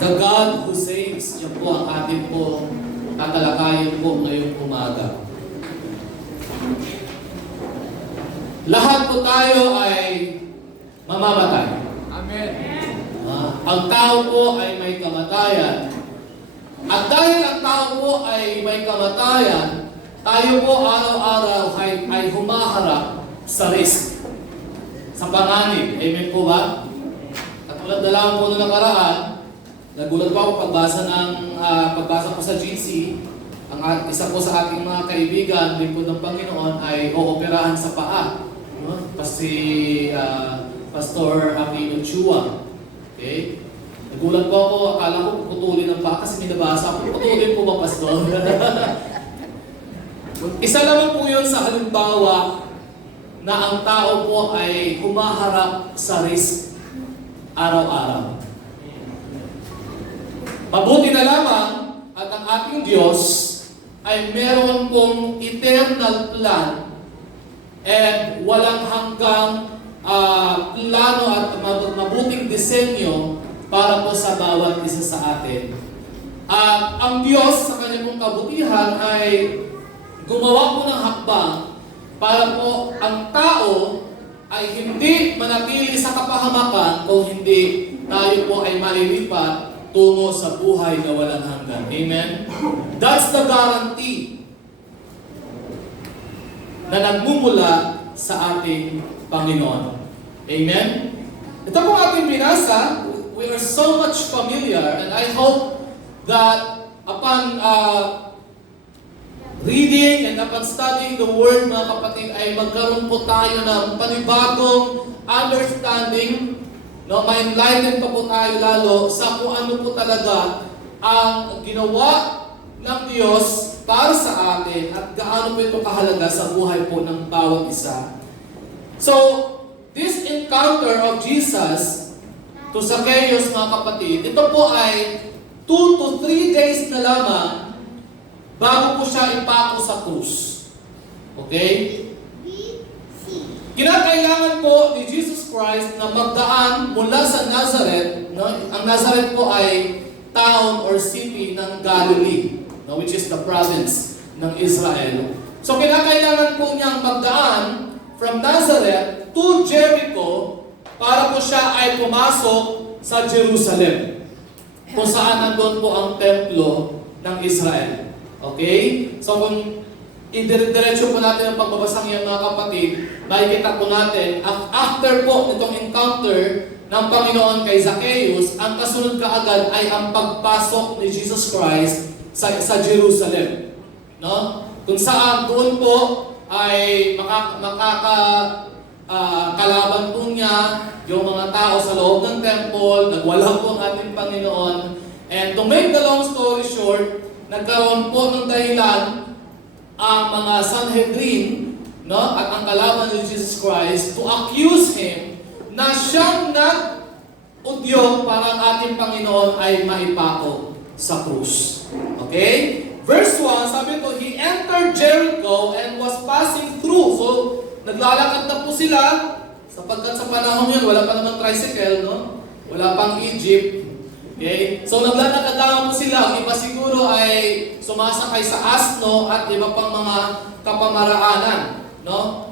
The God who saves. Yan po ang ating po tatalakayin po ngayong umaga. Lahat po tayo ay mamamatay. Amen. Ang tao po ay may kamatayan. At dahil ang tao po ay may kamatayan, tayo po araw-araw ay humaharap sa risk, sa panganib. Amen po ba? Katulad na lang po nung nakaraan, nagulat po ako pagbasa ko sa GC, isa po sa aking mga kaibigan, din po ng Panginoon, ay ooperahan sa paa. No? Si Pastor Aquino Chua. Okay? Nagulat po ako, akala ko putulin ng paa kasi minabasa ko. Putulin po ba, Pastor? Isa lang po yun sa halimbawa na ang tao po ay humaharap sa risk araw-araw. Mabuti na lamang at ang ating Diyos ay meron pong eternal plan and walang hanggang plano at mabuting disenyo para po sa bawat isa sa atin. At ang Diyos sa kanyang pong kabutihan ay gumawa po ng hakbang para po ang tao ay hindi manatili sa kapahamakan kung hindi tayo po ay malilipat tungo sa buhay na walang hanggan. Amen? That's the guarantee na nagmumula sa ating Panginoon. Amen? Ito po ating binasa. We are so much familiar and I hope that upon reading and upon studying the Word, mga kapatid, ay magkaroon po tayo ng panibagong understanding, no, ma-enlighten pa po tayo lalo sa kung ano po talaga ang ginawa ng Diyos para sa atin at gaano po ito kahalaga sa buhay po ng bawat isa. So, this encounter of Jesus to Zacchaeus, mga kapatid, ito po ay 2 to 3 days na lamang bago po siya ipako sa krus. Okay? Kinakailangan po ni Jesus Christ na magdaan mula sa Nazareth. No? Ang Nazareth po ay town or city ng Galilee, no? Which is the province ng Israel. So kinakailangan po niyang magdaan from Nazareth to Jericho para po siya ay pumasok sa Jerusalem, kung saan nandun po ang templo ng Israel. Okay? So kung idiretso po natin ang pagbabasang yan, mga kapatid, makikita po natin, after po itong encounter ng Panginoon kay Zacchaeus, ang kasunod kaagad ay ang pagpasok ni Jesus Christ sa Jerusalem. No? Kung saan doon po ay kalaban po niya yung mga tao sa loob ng temple, nagwala po ang ating Panginoon. And to make the long story short, nagkaroon po ng dahilan ang mga Sanhedrin, no, at ang kalaban ni Jesus Christ to accuse Him na siyang nag-udyok para ang ating Panginoon ay maipako sa krus. Okay? Verse 1, sabi ko, He entered Jericho and was passing through. So, naglalakad na po sila, sapagkat sa panahon yun, wala pa namang tricycle, no? Wala pang Egypt. Okay? So naglalakad lang po sila. Ang iba siguro ay sumasakay sa asno at iba pang mga kapamaraanan. No?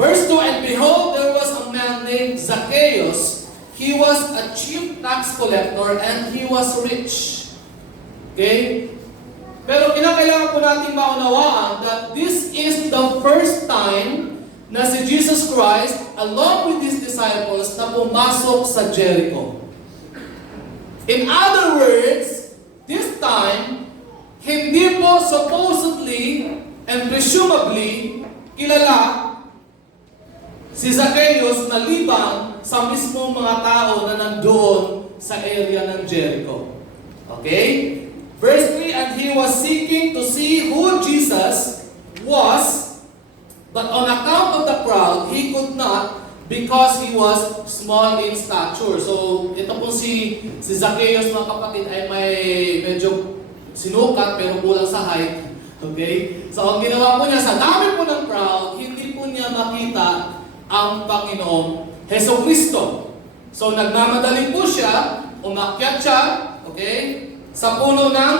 Verse 2, And behold, there was a man named Zacchaeus. He was a chief tax collector and he was rich. Okay? Pero kinakailangan po natin maunawaan that this is the first time na si Jesus Christ, along with His disciples, na pumasok sa Jericho. In other words, this time, hindi po supposedly and presumably kilala si Zacchaeus na libang sa mismong mga tao na nandoon sa area ng Jericho. Okay? Verse 3, And he was seeking to see who Jesus was, but on account of the crowd, he could not, because he was small in stature. So, ito po si Zacchaeus, mga kapatid, ay may medyo sinukat pero kulang sa height. Okay? So, ang ginawa po niya, sa dami po ng crowd, hindi po niya makita ang Panginoong Hesukristo. So, nagmamadali po siya umakyat siya, okay, sa puno ng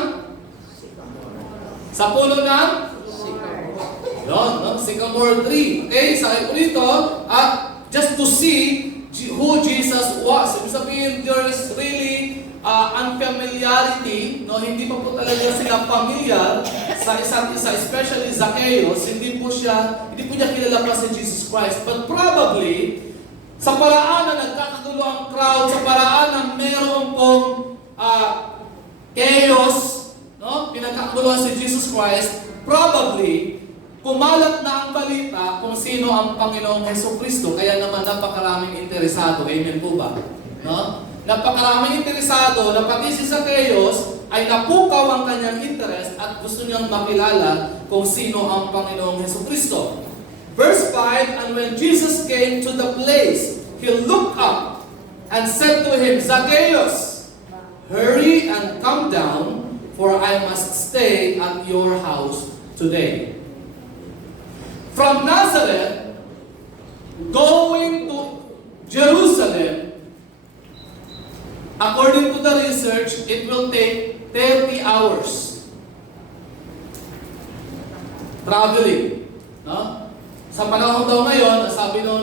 sycamore tree. Okay, sabi po dito, just to see who Jesus was. Ibig sabihin, there is really unfamiliarity, no? Hindi pa po talaga sila familiar sa isa't isa, especially Zacchaeus. Hindi po niya kilala pa si Jesus Christ. But probably, sa paraan na nagkakagulo ang crowd, sa paraan na meron pong chaos, no? Pinagkakaguluhan si Jesus Christ, probably, kumalat na ang balita kung sino ang Panginoong Hesukristo. Kaya naman napakaraming interesado. Amen po ba? No? Napakaraming interesado na pati si Zacchaeus ay napukaw ang kanyang interest at gusto niyang makilala kung sino ang Panginoong Hesukristo. Verse 5, and when Jesus came to the place, he looked up and said to him, Zacchaeus, hurry and come down, for I must stay at your house today. From Nazareth, going to Jerusalem, according to the research, it will take 30 hours traveling. No? Sa panahon daw ngayon, sabi po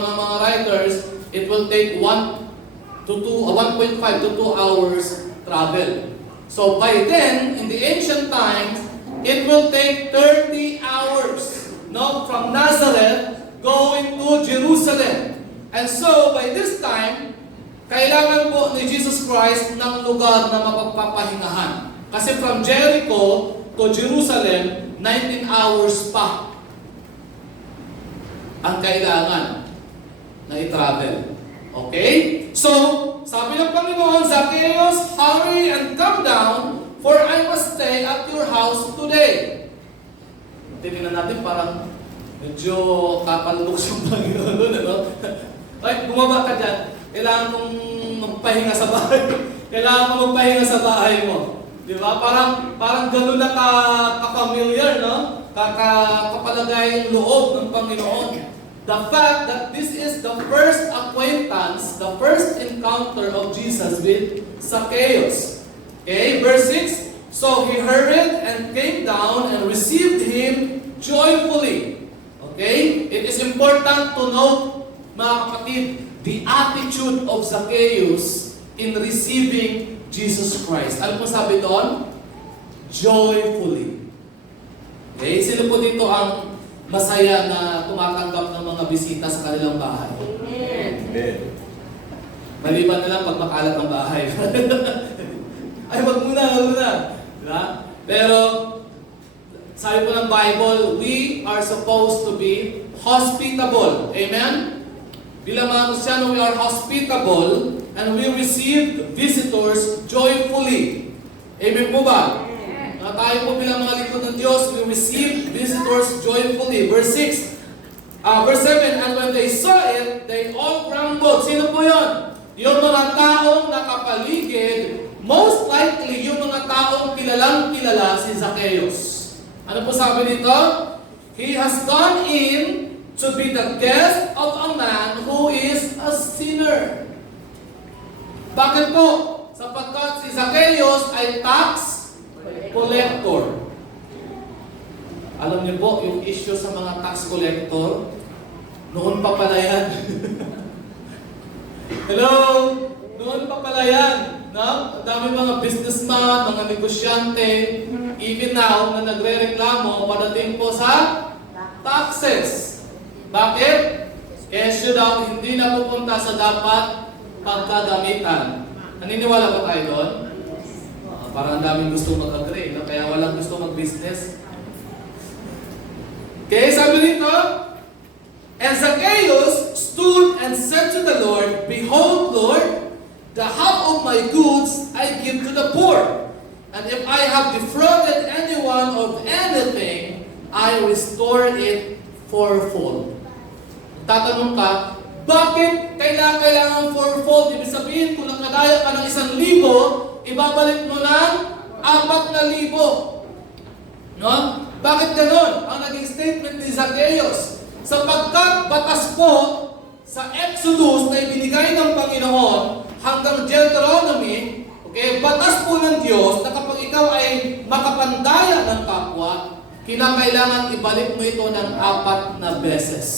ng mga writers, it will take 1.5 to 2 hours travel. So by then, in the ancient times, it will take 30 hours. No, from Nazareth going to Jerusalem. And so, by this time, kailangan po ni Jesus Christ ng lugar na mapagpapahingahan. Kasi from Jericho to Jerusalem, 19 hours pa ang kailangan na i-travel. Okay? So, sabi ng Panginoon, Zacchaeus, hurry and come down, for I must stay at your house today. Tingnan natin parang medyo kapaluks yung Panginoon doon, ano? Ay, bumaba ka dyan. Kailangan mong magpahinga sa bahay. Kailangan mong magpahinga sa bahay mo. Di ba? Parang gano'n na ka-familiar, no? Kapalagay yung loob ng Panginoon. The fact that this is the first acquaintance, the first encounter of Jesus with Zacchaeus. Okay, verse 6. So he hurried and came down and received him joyfully. Okay? It is important to note, mga kapatid, the attitude of Zacchaeus in receiving Jesus Christ. Ano po sabi doon? Joyfully. Okay? Sino po dito ang masaya na tumatanggap ng mga bisita sa kanilang bahay? Amen. Maliban na lang pag makalat ang bahay. Ay, wag muna. Diba? Pero, sabi po ng Bible, we are supposed to be hospitable. Amen? Bilang mga Kristyano, we are hospitable and we receive visitors joyfully. Amen po ba? Tayo po bilang mga lingkod ng Diyos, we receive visitors joyfully. Verse 6, verse 7, and when they saw it, they all grumbled. Sino po yun? Yung mga taong nakapaligid, most likely, yung mga taong kilalang-kilala si Zacchaeus. Ano po sabi dito? He has gone in to be the guest of a man who is a sinner. Bakit po? Sapagkat si Zacchaeus ay tax collector. Alam niyo po, yung issue sa mga tax collector, noon pa pala yan. Hello? Noon pa pala yan. No? Dami mga businessman, mga negosyante, even now, na nagre-reklamo padating po sa taxes. Bakit? Kesyo daw hindi na pupunta sa dapat pagkagamitan. Naniniwala ba tayo doon? Parang ang daming gusto mag-agree, no? Kaya walang gusto mag-business. Okay, sabi dito, and Zacchaeus stood and said to the Lord, Behold, Lord, the half of my goods I give to the poor. And if I have defrauded anyone of anything, I restore it fourfold. Tatanong ka, bakit kailangan fourfold? Ibig sabihin, kung nakadaya ka ng 1,000, ibabalik mo ng 4,000. No? Bakit ganon? Ang naging statement ni Zacchaeus, sapagkat batas po sa Exodus na ibinigay ng Panginoon, hanggang Deuteronomy, okay, batas po ng Diyos na kapag ikaw ay makapandaya ng kapwa, kinakailangan ibalik mo ito ng 4 na beses.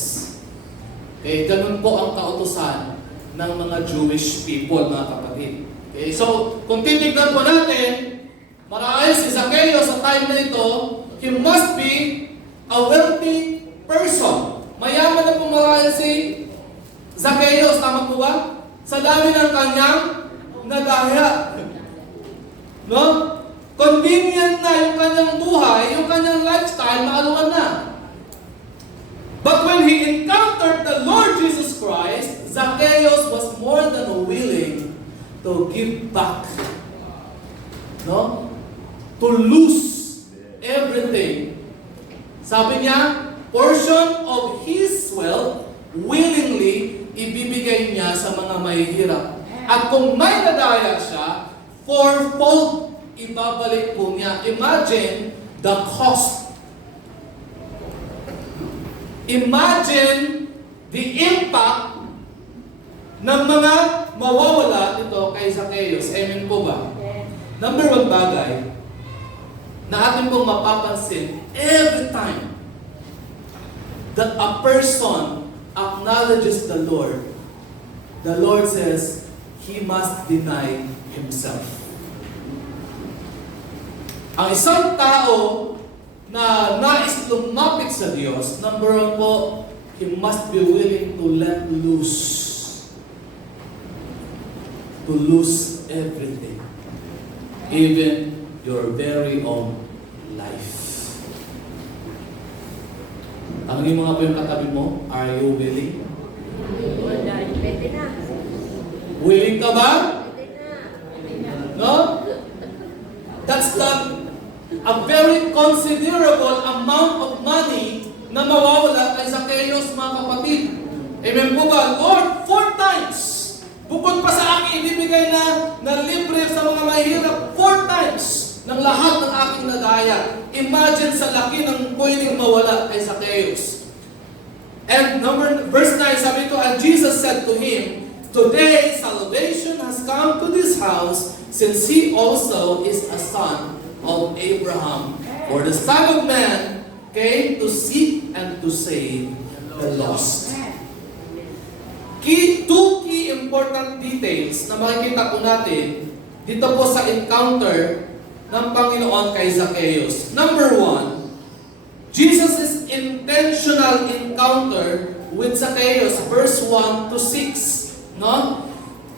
Okay, ganun po ang kautusan ng mga Jewish people, mga kapatid. Okay, so kung titignan po natin, marahil si Zacchaeus sa time na ito, he must be a wealthy person. Mayaman na po marahil si Zacchaeus, tama po ba? Sa dami ng kanyang nadaya. No? Convenient na yung kanyang buhay, yung kanyang lifestyle, maaluan na. But when he encountered the Lord Jesus Christ, Zacchaeus was more than willing to give back. No? To lose everything. Sabi niya, portion of his wealth, willingly, ibibigay niya sa mga mahihirap. At kung may nadaya siya, fourfold ibabalik po niya. Imagine the cost. Imagine the impact ng mga mawawala dito kay Zacchaeus. Amen po ba? Number 1 bagay na atin pong mapapansin every time that a person acknowledges the Lord says, he must deny himself. Ang isang tao na nais lumapit sa Diyos, number 1 po, he must be willing to let loose. To lose everything. Even your very own life. Tanungin mo nga po yung katabi mo, are you willing? Willing ka ba? No? That's a very considerable amount of money na mawawala kay Zacchaeus, mga kapatid. Amen po ba? Lord, 4 times. Bukod pa sa aking ibibigay na libre sa mga mahirap, 4 times ng lahat ng aking nadaya. Imagine sa laki ng pwedeng mawala kay Zacchaeus. And verse 9, sabi ko, and Jesus said to him, today salvation has come to this house, since he also is a son of Abraham. For the Son of Man came to seek and to save the lost. Two key important details na makikita po natin dito po sa encounter ng Panginoon kay Zacchaeus. Number 1, Jesus' intentional encounter with Zacchaeus, verse 1 to 6. No?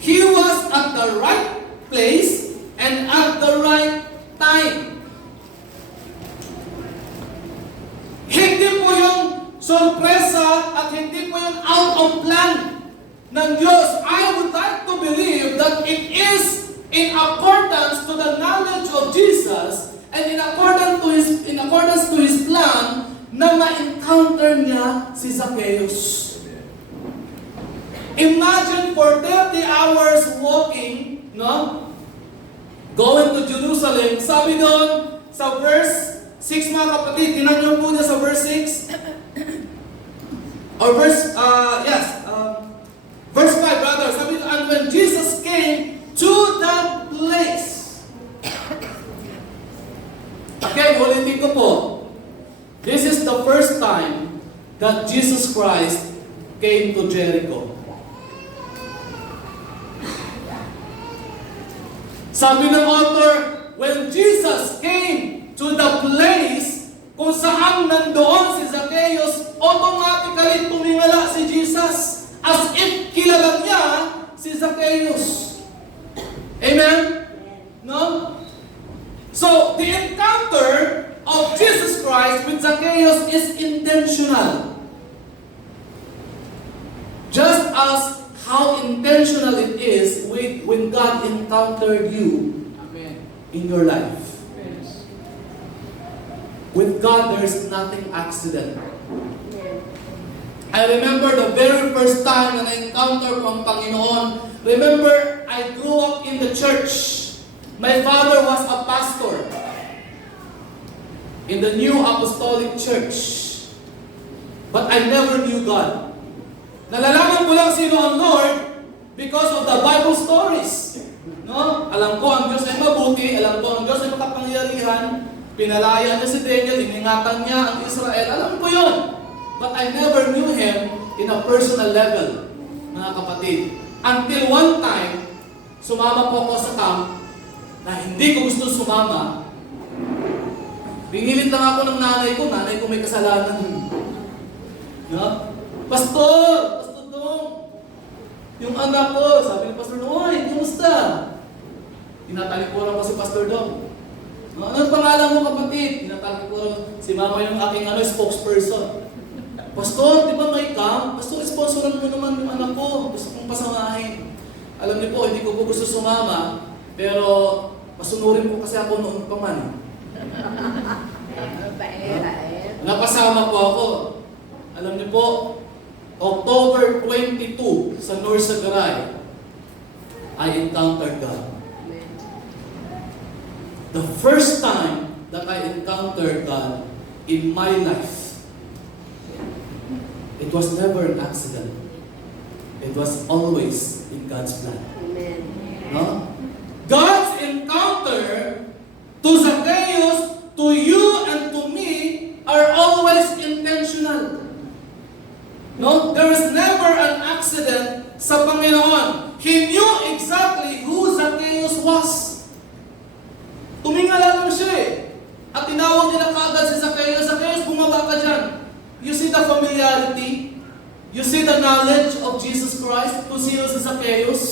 He was at the right place and at the right time. Hindi po yung sorpresa at hindi po yung out of plan ng Diyos. I would like to believe that it is in accordance to the knowledge of Jesus and in accordance to His plan na ma-encounter niya si Zacchaeus. Imagine for 30 hours walking, no? Going to Jerusalem. Sabi doon sa verse 6, mga kapatid, tinan niyo po niya sa verse 6. Or verse, verse 5, brother. Sabi doon, and when Jesus came to that place. Okay, ulitin ko po. This is the first time that Jesus Christ came to Jericho. Sabi ng author, when Jesus came to the place kung saan nandoon si Zacchaeus, automatically tumingala si Jesus as if kilala niya si Zacchaeus. Amen? No? So, the encounter of Jesus Christ with Zacchaeus is intentional. Just as how intentional it is when God encountered you in your life. With God, there is nothing accident. I remember the very first time na na-encounter ko ang Panginoon. Remember, I grew up in the church. My father was a pastor in the New Apostolic Church. But I never knew God. Nalalaman ko lang sino ang Lord because of the Bible stories. No? Alam ko ang Diyos ay mabuti, alam ko ang Diyos ay makapangyarihan, pinalaya niya si Daniel, iningatan niya ang Israel, alam ko yun. But I never knew him in a personal level, mga kapatid. Until one time, sumama po ako sa camp na hindi ko gusto sumama. Pinilit lang ako ng nanay ko may kasalanan. No? Pastor Dong, yung anak ko, sabi ni Pastor Dong, oy, kumusta? Tinatalikuran ko si Pastor Dong. No? Anong pangalan mo kapatid? Tinatalikuran si mama yung aking spokesperson. Pastor, di ba may camp? Pastor, sponsoran mo naman yung anak ko. Gusto kong pasamahin. Alam niyo po, hindi ko po gusto sumama, pero masunurin po kasi ako noon pa man. Napasama po ako. Alam niyo po, October 22 sa North Sagaray, I encountered God. The first time that I encountered God in my life, it was never an accident. It was always in God's plan. Amen. No? God's encounter to Zacchaeus, to you and to me, are always intentional. No? There is never an accident sa Panginoon. He knew exactly who Zacchaeus was. Tumingala lang siya eh. At tinawag nila kaagad si Zacchaeus, Zacchaeus, bumaba ka dyan. You see the familiarity? You see the knowledge of Jesus Christ? Kung sino si Zacchaeus?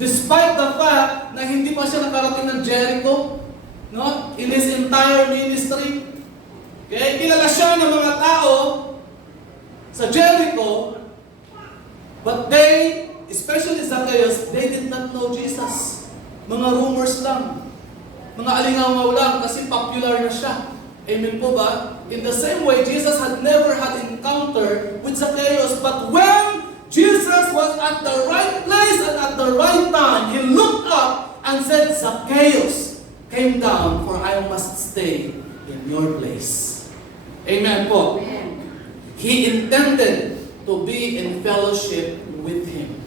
Despite the fact na hindi pa siya nakarating ng Jericho, no? In his entire ministry, okay? Kilala siya ng mga tao sa Jericho, but they, especially Zacchaeus, they did not know Jesus. Mga rumors lang. Mga alingaw lang kasi popular na siya. Amen po ba? In the same way, Jesus had never had encounter with Zacchaeus, but when Jesus was at the right place and at the right time, He looked up and said, Zacchaeus, came down, for I must stay in your place. Amen po. Amen. He intended to be in fellowship with Him.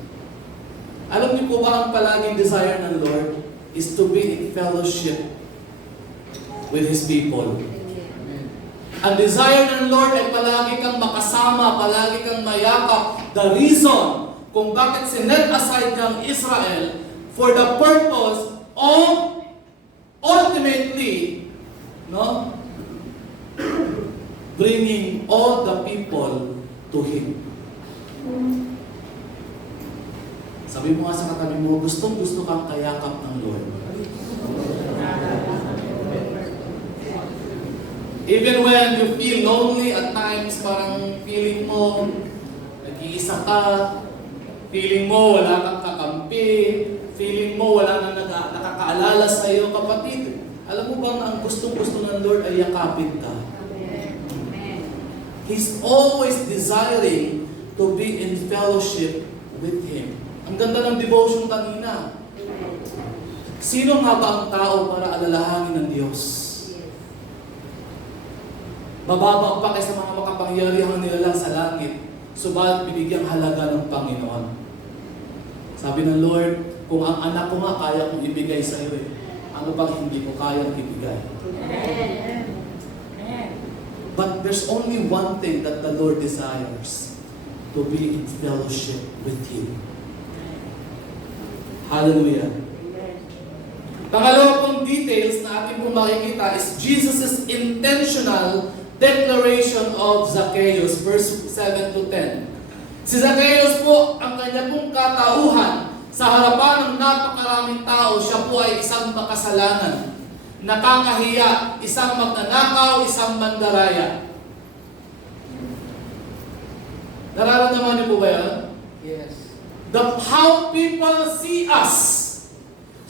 Alam niyo po ba ang palaging desire ng Lord is to be in fellowship with His people. Ang desire ng Lord ay palagi kang makasama, palagi kang mayakap. The reason kung bakit sinet aside ng Israel for the purpose of ultimately, no, bringing all the people to Him. Sabi mo nga sa katabi mo, gustong-gusto kang kayakap ng Lord. Even when you feel lonely at times, parang feeling mo, nag-iisa ka, feeling mo wala kang kakampi, feeling mo wala nang nakakaalala sa iyo, kapatid. Alam mo bang ang gustong-gusto ng Lord ay yakapin ka? He's always desiring to be in fellowship with Him. Ang ganda ng devotion kanina. Sino nga ba ang tao para alalahanin ng Diyos? Bababa pa kaysa mga makapangyarihang nilalang sa langit, subalit binigyang halaga ng Panginoon. Sabi ng Lord, kung ang anak ko nga kaya kong ibigay sa iyo, ano bang hindi ko kayang ibigay? But there's only one thing that the Lord desires, to be in fellowship with Him. Hallelujah. Pangalawa pong details na ating pong makikita is Jesus' intentional declaration of Zacchaeus, verse 7 to 10. Si Zacchaeus po, ang kanya pong katauhan sa harapan ng napakaraming tao, siya po ay isang makasalanan, nakakahiya, isang magnanakaw, isang mandaraya. Nararamdaman niyo po ba yan? Yes. How people see us,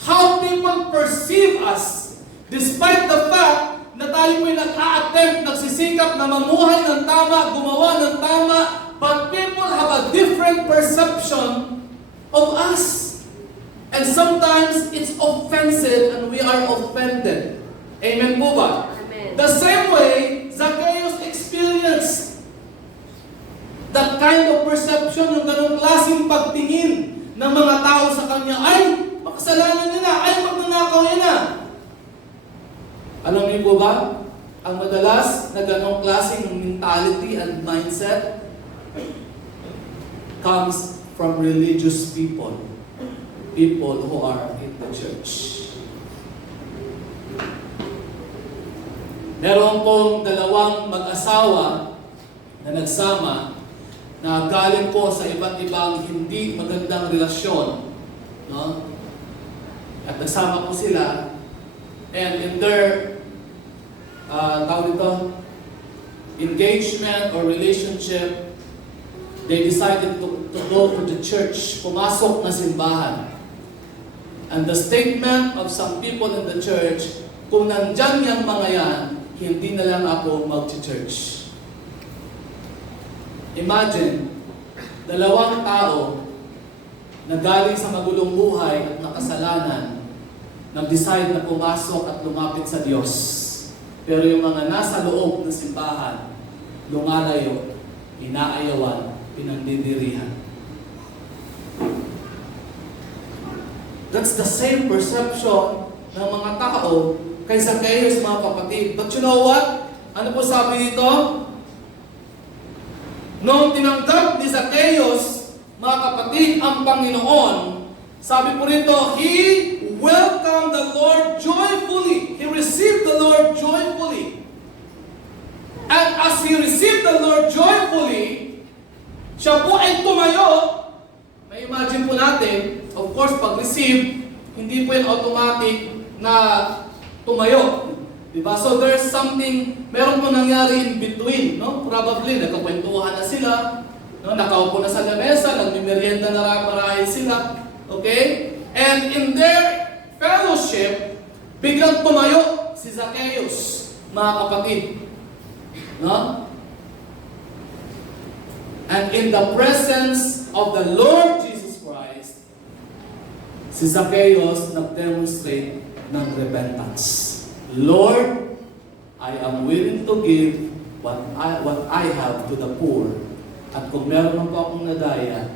how people perceive us, despite the fact na tayo po'y nag-a-attempt, nagsisikap na mamuhay ng tama, gumawa ng tama, but people have a different perception of us. And sometimes it's offensive and we are offended. Amen po ba? Amen. The same way, Zacchaeus experienced that kind of perception, yung ganong klaseng pagtingin ng mga tao sa kanya, ay, makasalanan niya na, ay, magnanakaw niya na. Alam niyo po ba, ang madalas na ganong klaseng mentality and mindset comes from religious people. People who are in the church. Meron pong dalawang mag-asawa na nagsama na galing po sa iba't ibang hindi magandang relasyon. No? At nagsama po sila, and in their engagement or relationship, they decided to go to the church, pumasok na simbahan. And the statement of some people in the church, kung nandyan yung mga yan, hindi na lang ako mag-church. Imagine, dalawang tao na galing sa magulong buhay at nakasalanan, nag-decide na pumasok at lumapit sa Diyos. Pero yung mga nasa loob ng simbahan, lumalayo, inaayawan, pinandidirihan. That's the same perception ng mga tao kay Zacchaeus, mga kapatid. But you know what? Ano po sabi dito? Noong tinanggap ni Zacchaeus, mga kapatid, ang Panginoon, sabi po rito, he welcomed the Lord joyfully. He received the Lord joyfully. And as he received the Lord joyfully, siya po ay tumayo. May imagine po natin, of course, pag-receive, hindi po yan automatic na tumayo. Diba? So there's something, meron po nangyari in between. No? Probably, nagkakwentuhan na sila. No? Nakaupo na sa lamesa, nagmimerienda na marahil sila. Okay? And in their fellowship, biglang tumayo si Zacchaeus, mga kapatid. No? And in the presence of the Lord Jesus Christ, si Zacchaeus nag-demonstrate ng repentance. Lord, I am willing to give what I have to the poor. At kung meron man po akong nadaya,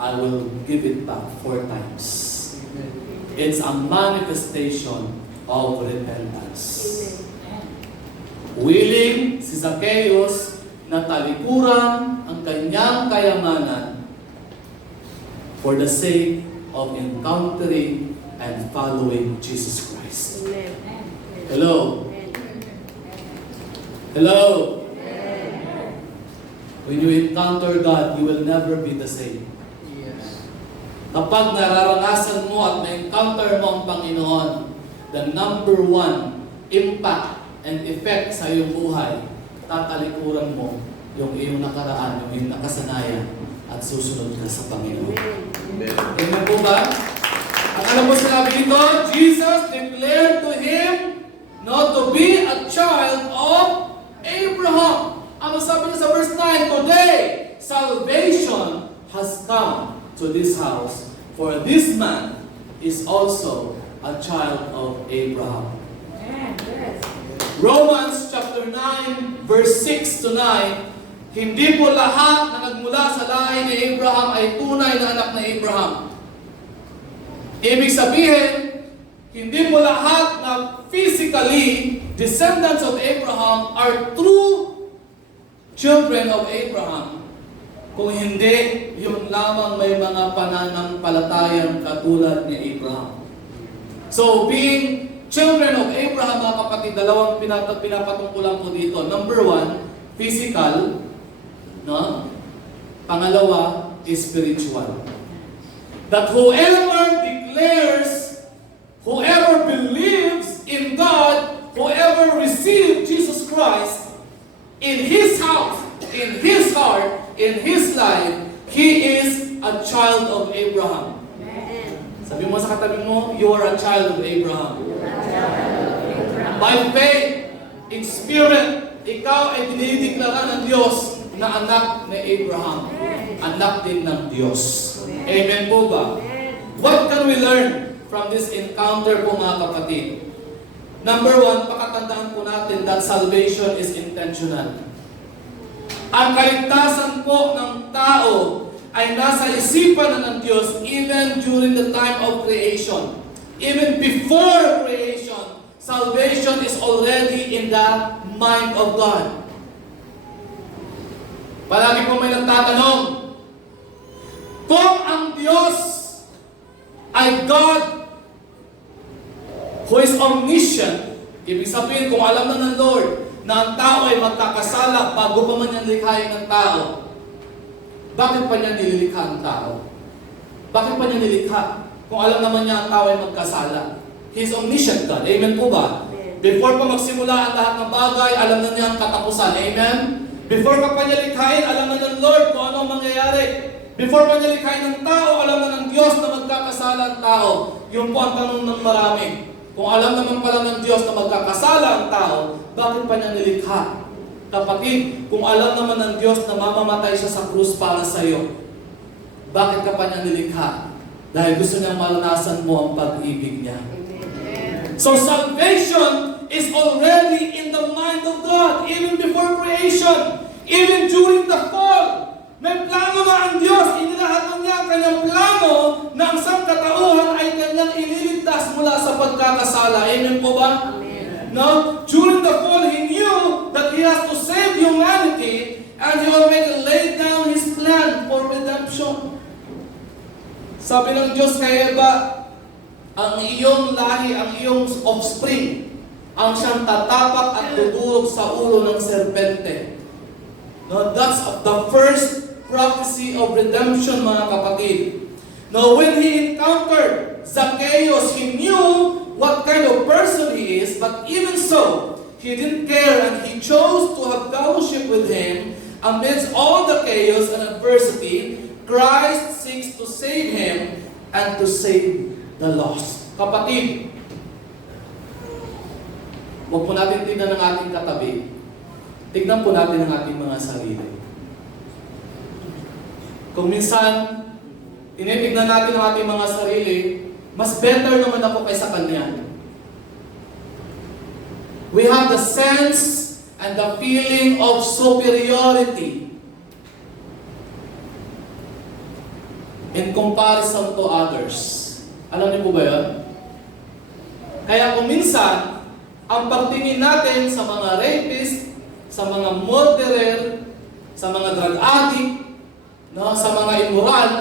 I will give it back 4 times. It's a manifestation of repentance. Willing si Zacchaeus na talikuran ang kanyang kayamanan for the sake of encountering and following Jesus Christ. Hello? Hello? When you encounter God, you will never be the same. Kapag nararanasan mo at na-encounter mo ang Panginoon, the number 1 impact and effect sa iyong buhay, tatalikuran mo yung iyong nakaraan, yung iyong nakasanayan, at susunod ka sa Panginoon. Amen po ba? At alam mo sinabi dito, Jesus declared to him not to be a child of Abraham. Ano sabi niya sa verse 9? Today, salvation has come to this house, for this man is also a child of Abraham. Romans chapter 9, verse 6 to 9, hindi po lahat na nagmula sa lahi ni Abraham ay tunay na anak na Abraham. Ibig sabihin, hindi po lahat na physically descendants of Abraham are true children of Abraham. Kung hindi, yun lamang may mga pananampalatayang katulad ni Abraham. So, being children of Abraham, mga kapatid, dalawang pinapatungkulan po dito. Number 1, physical. No? Pangalawa, spiritual. That whoever declares, whoever believes in God, whoever receives Jesus Christ in his house, in his heart, in his life, he is a child of Abraham. Sabi mo sa katabi mo, you are a child of Abraham. By faith, in spirit, ikaw ay dinideklara ng Diyos na anak ni Abraham. Anak din ng Diyos. Amen po ba? What can we learn from this encounter po, mga kapatid? Number 1, pakatandaan po natin that salvation is intentional. Ang kaligtasan po ng tao ay nasa isipan na ng Diyos even during the time of creation. Even before creation, salvation is already in the mind of God. Palagi po may nagtatanong, kung ang Diyos ay God who is omniscient, ibig sabihin kung alam na ng Lord na ang tao ay magkakasala bago pa man niya likhain ng tao, bakit pa niya nililikha ang tao? Bakit pa niya nilikha? Kung alam naman niya ang tao ay magkasala. He is omniscient God. Amen po ba? Before pa magsimula ang lahat ng bagay, alam na niya ang katapusan. Amen? Before pa niya likhain, alam na ng Lord kung ano ang mangyayari. Before pa niya likhain ng tao, alam na ng Diyos na magkakasala ang tao. Yun po ang tanong ng marami. Kung alam naman pala ng Diyos na magkakasala ang tao, bakit pa niya nilikha? Kapatid, kung alam naman ng Diyos na mamamatay siya sa krus para sa iyo, bakit ka pa niya nilikha? Dahil gusto niyang maranasan mo ang pag-ibig niya. So salvation is already in the mind of God, even before creation, even during the fall. May plano na ang Diyos, inilahat niya ang kanyang plano na ang sangkatauhan ay kanyang ililigtas mula sa pagkakasala. Amen po ba? No? During the fall, He knew that He has to save humanity, and He already laid down His plan for redemption. Sabi ng Diyos kay Eva, ang iyong lahi, ang iyong offspring, ang siyang tatapak at dudurog sa ulo ng serpente. No, that's the first prophecy of redemption, mga kapatid. Now, when He encountered Zacchaeus, He knew what kind of person he is, but even so, he didn't care and he chose to have fellowship with him amidst all the chaos and adversity. Christ seeks to save him and to save the lost. Kapatid, huwag po natin tignan ng ating katabi. Tignan po natin ang ating mga sarili. Kung minsan, tinitignan natin ang ating mga sarili, mas better naman ako kaysa kanya. We have the sense and the feeling of superiority in comparison to others. Alam niyo po ba yun? Kaya kung minsan, ang pagtingin natin sa mga rapist, sa mga murderer, sa mga drug addict, no, sa mga immoral,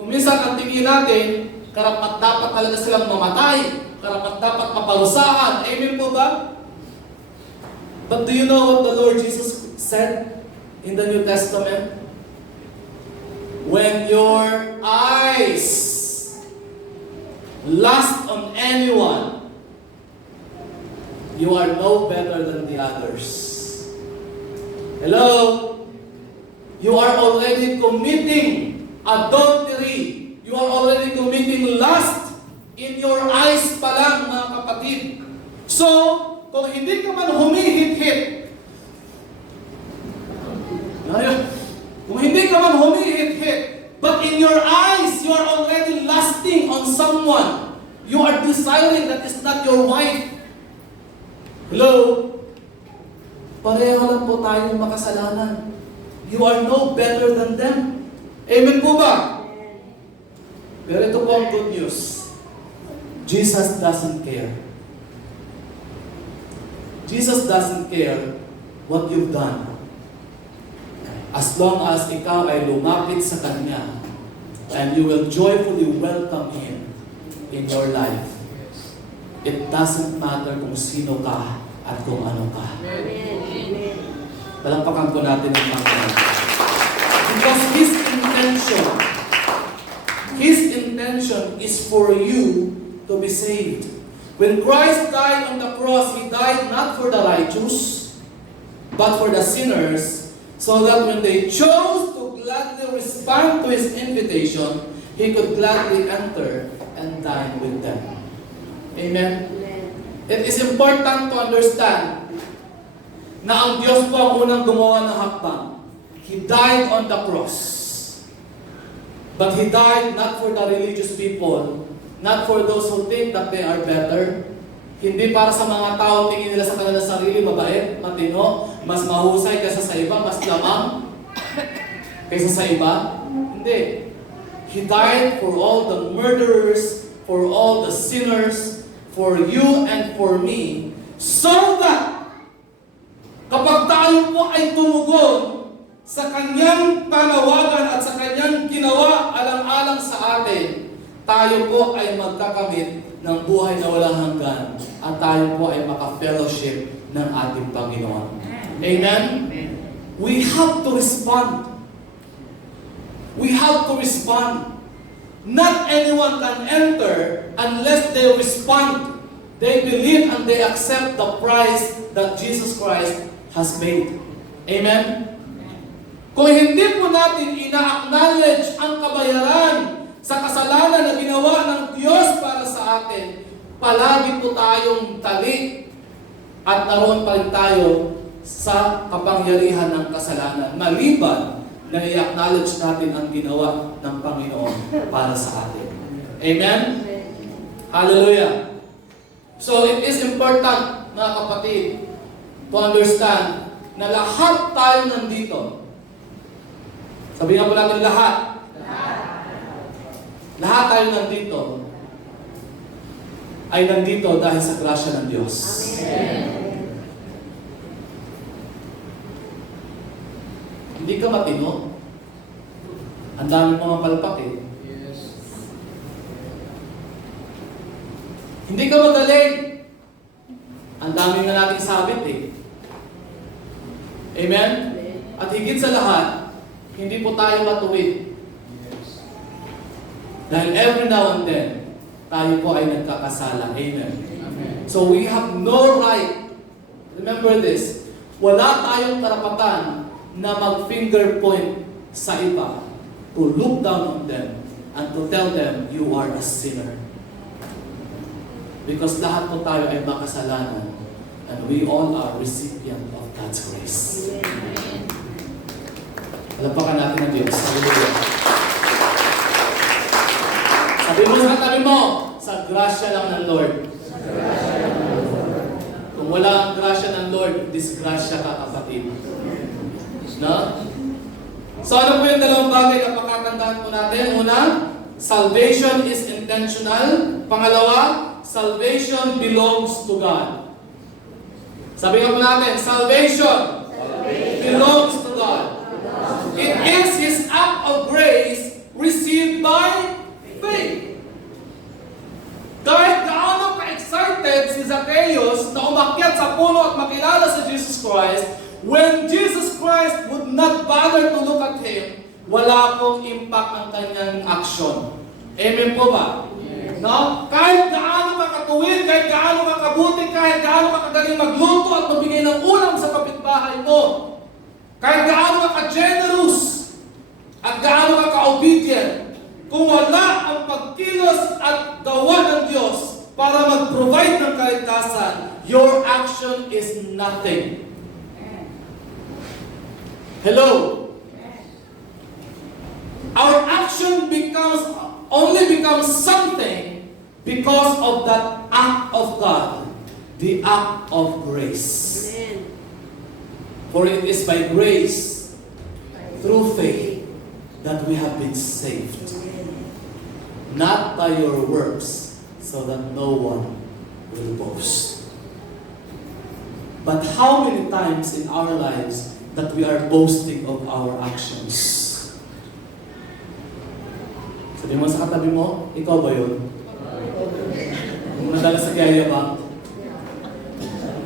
kung minsan ang tingin natin, karapat dapat talaga silang mamatay. Karapat dapat maparusahan. Amen po ba? But do you know what the Lord Jesus said in the New Testament? When your eyes lust on anyone, you are no better than the others. Hello? You are already committing adultery. You are already committing lust in your eyes pa lang, mga kapatid. So, kung hindi ka man humihit-hit, kung hindi ka man humihit-hit, but in your eyes, you are already lusting on someone. You are desiring that is not your wife. Hello? Pareho lang po tayo makasalanan. You are no better than them. Amen po ba? Pero ito po ang good news. Jesus doesn't care. Jesus doesn't care what you've done. As long as ikaw ay lumapit sa Kanya, and you will joyfully welcome Him in your life. It doesn't matter kung sino ka at kung ano ka. Palampakan ko natin ang Panginoon. Because His intention is for you to be saved. When Christ died on the cross, He died not for the righteous, but for the sinners, so that when they chose to gladly respond to His invitation, He could gladly enter and dine with them. Amen? It is important to understand na ang Diyos po ang unang gumawa ng hakbang. He died on the cross. But He died not for the religious people, not for those who think that they are better. Hindi para sa mga tao tingin nila sa kanilang sarili, mabait, matino, mas mahusay kaysa sa iba, mas lamang kaysa sa iba. Hindi. He died for all the murderers, for all the sinners, for you and for me, so that kapag tayo po ay tumugon sa kanyang panawagan at sa kanyang ginawa alang-alang sa atin, tayo po ay magkakamit ng buhay na walang hanggan at tayo po ay maka-fellowship ng ating Panginoon. Amen? We have to respond. We have to respond. Not anyone can enter unless they respond. They believe and they accept the price that Jesus Christ has paid. Amen? Kung hindi po natin ina-acknowledge ang kabayaran sa kasalanan na ginawa ng Diyos para sa atin, palagi po tayong tali at naroon pa rin tayo sa kapangyarihan ng kasalanan. Maliban na i-acknowledge natin ang ginawa ng Panginoon para sa atin. Amen? Hallelujah! So it is important, mga kapatid, to understand na lahat tayo nandito. Sabihin po natin lahat. Lahat tayo nandito ay nandito dahil sa grasya ng Diyos. Amen. Hindi ka matino. Ang daming mga palpak eh. Yes. Hindi ka magaling. Ang daming na nating sabit eh. Amen? At higit sa lahat, hindi po tayo matuwid. Dahil every now and then, tayo po ay nagkakasala. Amen? Amen. So we have no right, remember this, wala tayong karapatan na mag-finger point sa iba, to look down on them, and to tell them, you are a sinner. Because lahat po tayo ay makasalanan, and we all are recipient of God's grace. Amen. Alapakan natin ang Diyos. Hallelujah. Sabi mo sa katabi mo, sa grasya lang ng Lord. Kung wala ang grasya ng Lord, disgrasya ka, kapatid. No? So ano po yung dalawang bagay na pakatandaan po natin? Una, salvation is intentional. Pangalawa, salvation belongs to God. Sabi nga po natin, salvation belongs to God. It is His act of grace received by faith. Kahit gaano ka-excited si Zacchaeus na umakyat sa puno at makilala si Jesus Christ, when Jesus Christ would not bother to look at him, wala pong impact ang kanyang action. Amen po ba? Yes. No? Kahit gaano ka katuwid, kahit gaano ka kabuti, kahit gaano ka kagaling magluto at magbigay ng ulam sa kapitbahay mo, kahit gaano ka ka-generous, at gaano ka ka-obedient, kung wala ang pagkilos at gawa ng Diyos para mag-provide ng kaligtasan, your action is nothing. Hello? Our action only becomes something because of that act of God, the act of grace. Amen. For it is by grace, through faith, that we have been saved. Not by your works, so that no one will boast. But how many times in our lives that we are boasting of our actions? Sabi mo sa katabi mo, ikaw ba yun? Yung madalas sa yayabang?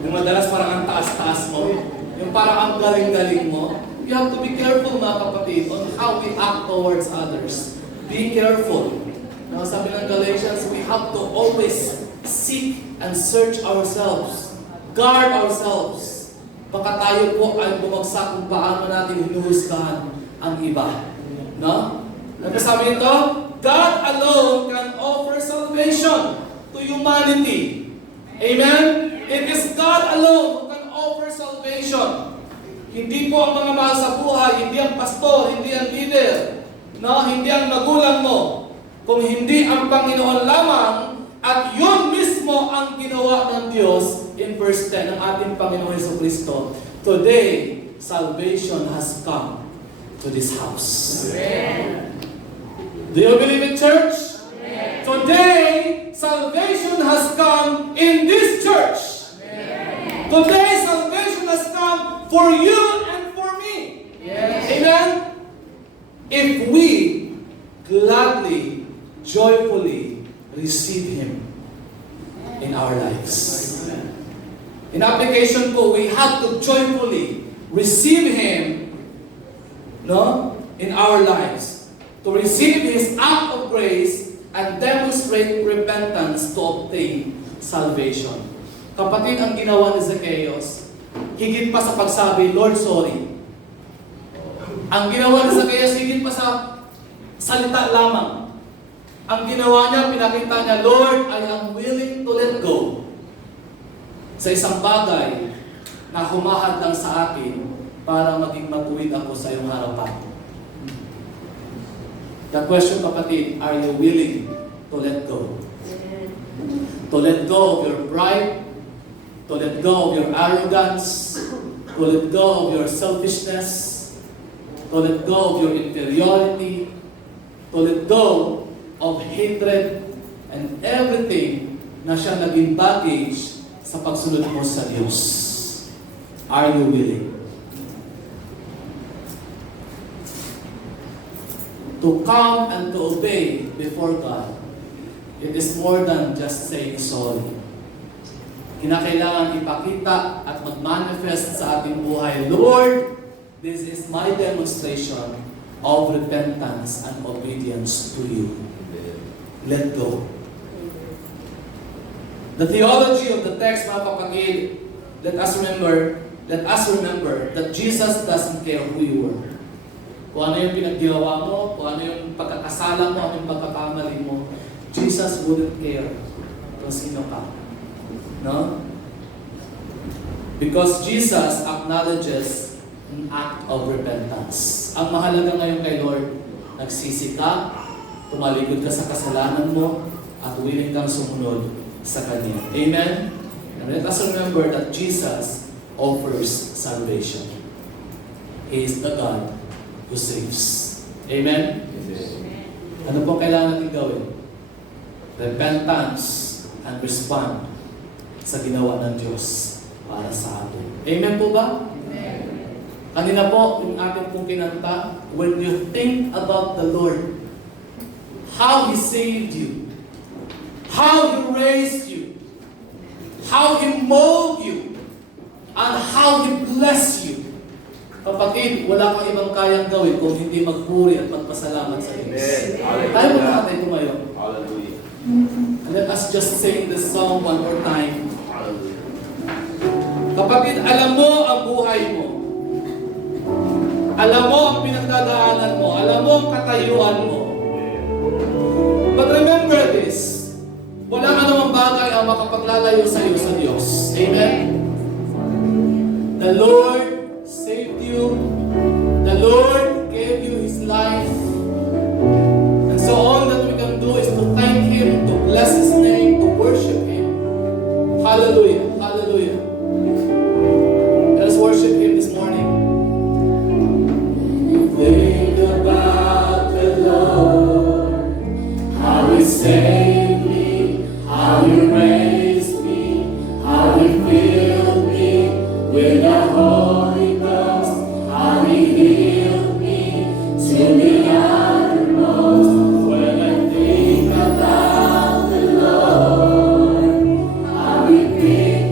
Yung madalas parang ang taas-taas mo? Yung parang ang galing-galing mo? You have to be careful, mga kapatid, on how we act towards others. Be careful. Now, sabi ng Galatians, we have to always seek and search ourselves. Guard ourselves. Baka tayo po ay bumagsak kung paano natin hinuhusgahan ang iba. No? Nagkasabi ito, God alone can offer salvation to humanity. Amen? It is God alone who can offer salvation. Hindi po ang mga mahal sa buhay, hindi ang pastor, hindi ang leader, no? Hindi ang magulang mo. Kung hindi ang Panginoon lamang, at yun mismo ang ginawa ng Diyos in verse 10 ng ating Panginoon Jesucristo. Today, salvation has come to this house. Amen. Do you believe it, church? Today, salvation has come in this church. Today, salvation has come for you and for me. Amen? If we gladly, joyfully receive Him in our lives. In application po, we have to joyfully receive Him, in our lives. To receive His act of grace and demonstrate repentance to obtain salvation. Kapatid, ang ginawa ni Zacchaeus, higit pa sa pagsabi, Lord, sorry. Ang ginawa ni Zacchaeus, higit pa sa salita lamang. Ang ginawa niya, pinakita niya, Lord, I am willing to let go sa isang bagay na humahad lang sa akin para maging matuwid ako sa iyong harapan. The question, kapatid, are you willing to let go? To let go of your pride, to let go of your arrogance, to let go of your selfishness, to let go of your inferiority, to let go of hatred, and everything na siya naging baggage sa pagsunod mo sa Diyos. Are you willing? To come and to obey before God, it is more than just saying sorry. Kinakailangan ipakita at mag-manifest sa ating buhay, Lord, this is my demonstration of repentance and obedience to you. Let go. The theology of the text, mga kapatid, let us remember that Jesus doesn't care who you were. Kung ano yung pinagginawa mo, kung ano yung pagkakasala mo, ano yung pagkakamali mo, Jesus wouldn't care kung sino ka. No? Because Jesus acknowledges an act of repentance. Ang mahalaga ngayon kay Lord, nagsisi ka, tumalikod ka sa kasalanan mo, at willing kang sumunod sa Kanya. Amen? And let us remember that Jesus offers salvation. He is the God who saves. Amen? Ano po kailangan natin gawin? Repentance and respond sa ginawa ng Diyos para sa atin. Amen po ba? Amen. Kanina po, yung ating pong kinanta, when you think about the Lord, how He saved you, how He raised you, how He molded you, and how He blessed you. Kapatid, wala kang ibang kayang gawin kung hindi magpuri at magpasalamat sa Diyos. Tayo mo natin tumayo. Hallelujah. And let us just sing this song one more time. Kapatid, alam mo ang buhay mo. Alam mo ang pinagdadaanan mo. Alam mo ang katayuan mo. But remember this, wala ka namang bagay ang makapaglalayo sa iyo sa Diyos. Amen? The Lord saved you. The Lord gave you His life. And so all that we can do is to thank Him, to bless His name, to worship Him. Hallelujah. Hallelujah. Let us worship Him this morning. Think about the Lord, how He saved me, how He raised me, how He filled me with the Holy Ghost, how He healed me to the uttermost. When I think about the Lord, how He picked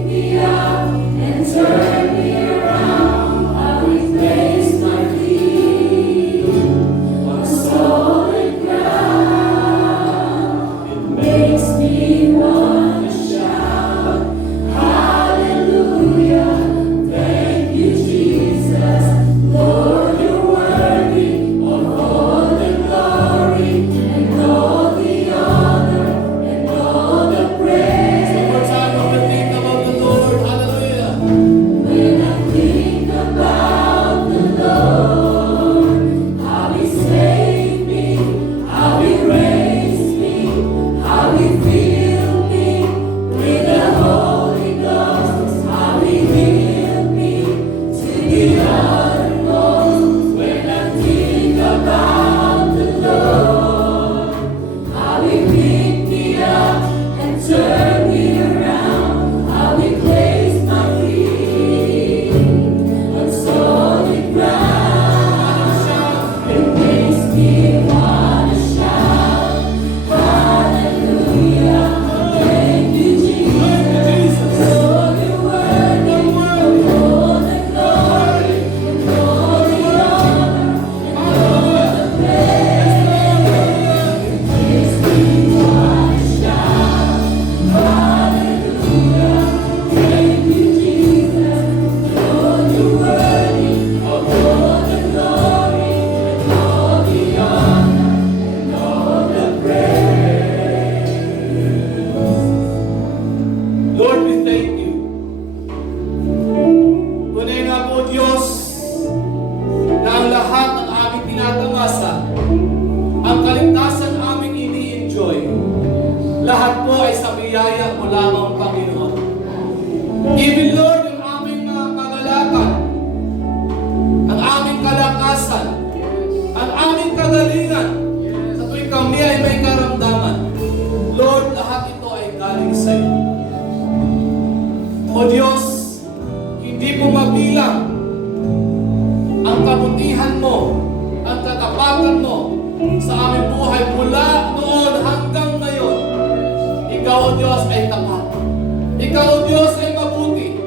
Lord, we thank you. Tunay nga po, Diyos, na ang lahat ng aming tinatamasa, ang kaligtasan aming ini-enjoy, lahat po ay sa biyaya mo lamang, Panginoon. Even, Lord, yung aming mga kagalakan, ang aming kalakasan, ang aming kagalingan, sa tuwing kami ay may karamdaman, Lord, lahat ito ay galing sa iyo. O Diyos, hindi po mabilang ang kabutihan mo, ang katapatan mo sa aming buhay mula noon hanggang ngayon. Ikaw, O Diyos, ay tapat. Ikaw, O Diyos, ay mabuti.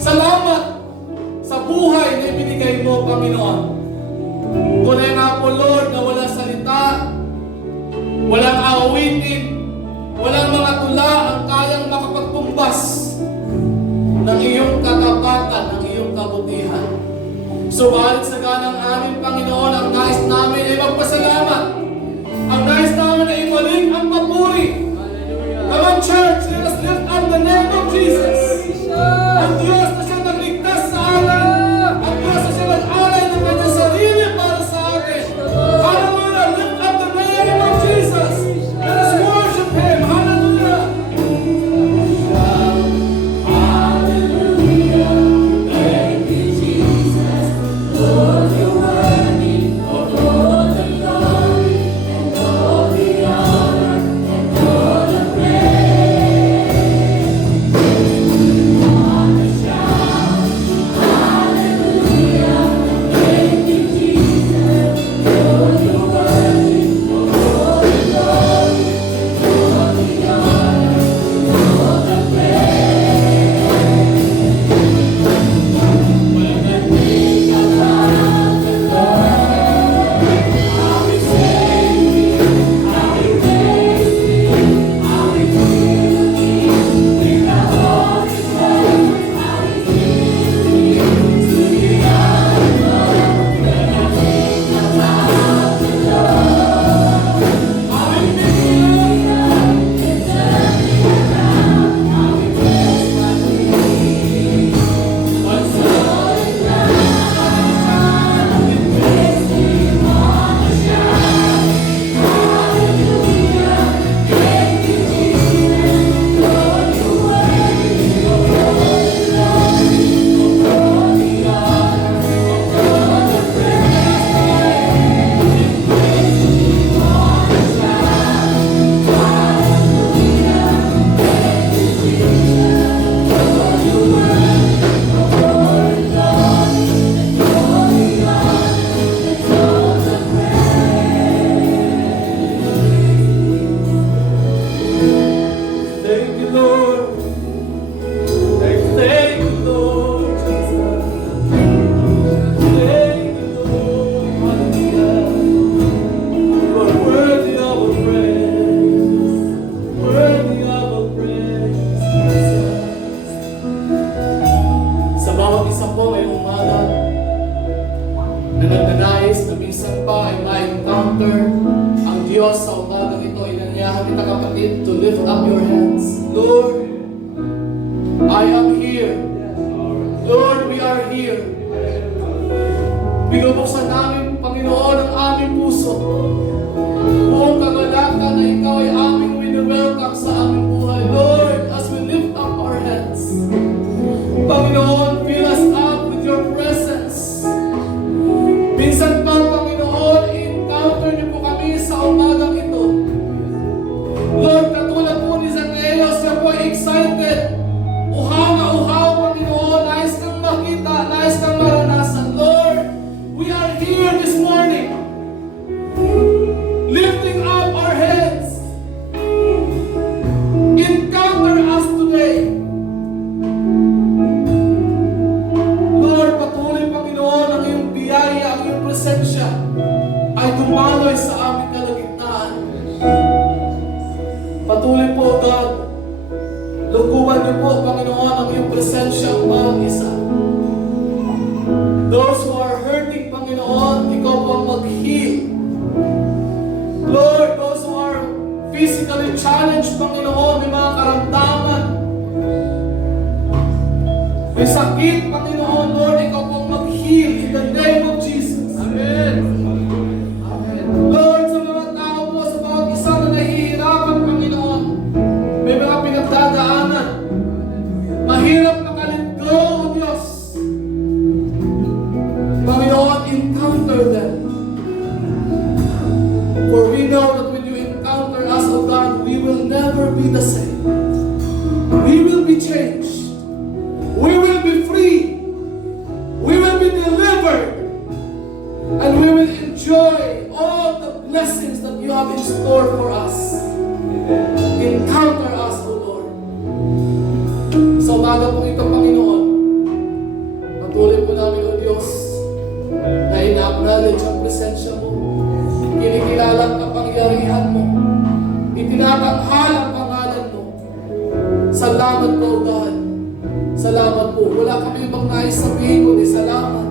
Salamat sa buhay na ibinigay mo, Panginoon. Tunay nga po, Lord, na walang salita, walang awitin, walang mga tula ang kayang makapagtumbas ng iyong katapatan, ng iyong kabutihan. Subalit sa ganang amin, Panginoon, ang nais namin ay magpasalamat. Ang nais namin ay ibalik ang papuri. Come on, church, let us lift up the name of Jesus. Ang Diyos na siya nagligtas sa atin. Ang Diyos na siya nag-alay ng kanyang sarili para sa atin. Hallelujah! Lift up the name of Jesus. Let us worship Him. Hallelujah! Diyos, sa umagang ito, inanyahan kita, kapatid, to lift up your hands. Lord, I am here. Lord, we are here. Binubuksan namin, Panginoon, ang aming puso. Buong kagalakan na ikaw ay aming wini-welcome sa aming buhay. Lord, as we lift up our hands, Panginoon, fill us up with your presence. Minsan pa, Panginoon, encounter niyo po kami sa umagang ito. Lord, katulad po ni Zacchaeus, siya po ay excited. Uhaw na uhaw, Panginoon, nais kang makita, nais kang maranasan. Lord, we are here this morning, lifting up our heads. Encounter us today. Lord, patuloy, Panginoon, ang iyong biyaya, ang iyong presensya ay dumaloy sa aming kalagitnaan. Patuloy po, God, lukuban niyo po, Panginoon, ang iyong presensya ang bawat isa. Those who are hurting, Panginoon, ikaw po ang mag-heal. Lord, those who are physically challenged, Panginoon, may mga karamdaman, sakit, Panginoon, Lord, ikaw pong mag-heal in the name of Jesus. Amen. Lord, sa mga tao po, sa bawat isa na nahihirapan, Panginoon, may mga pinagdadaanan. Mahirap makalit go, O Diyos. Panginoon, encounter them. For we know that when you encounter us, O God, we will never be the same. We will be changed. We will be free. We will be delivered. And we will enjoy all the blessings that you have in store for us. Encounter us, O Lord. Sa umaga po ito, Panginoon, patuloy po namin, O Diyos, na ina-acknowledge ang presensya mo. Kinikilala ang kapangyarihan mo. Itinatanghal ang pangalan mo. Salamat po, God. Salamat po. Wala kami ibang nais sabihin kundi salamat.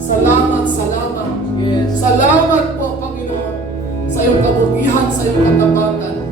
Salamat, salamat. Yes. Salamat po, Panginoon, sa iyong kabutihan, sa iyong katapangan.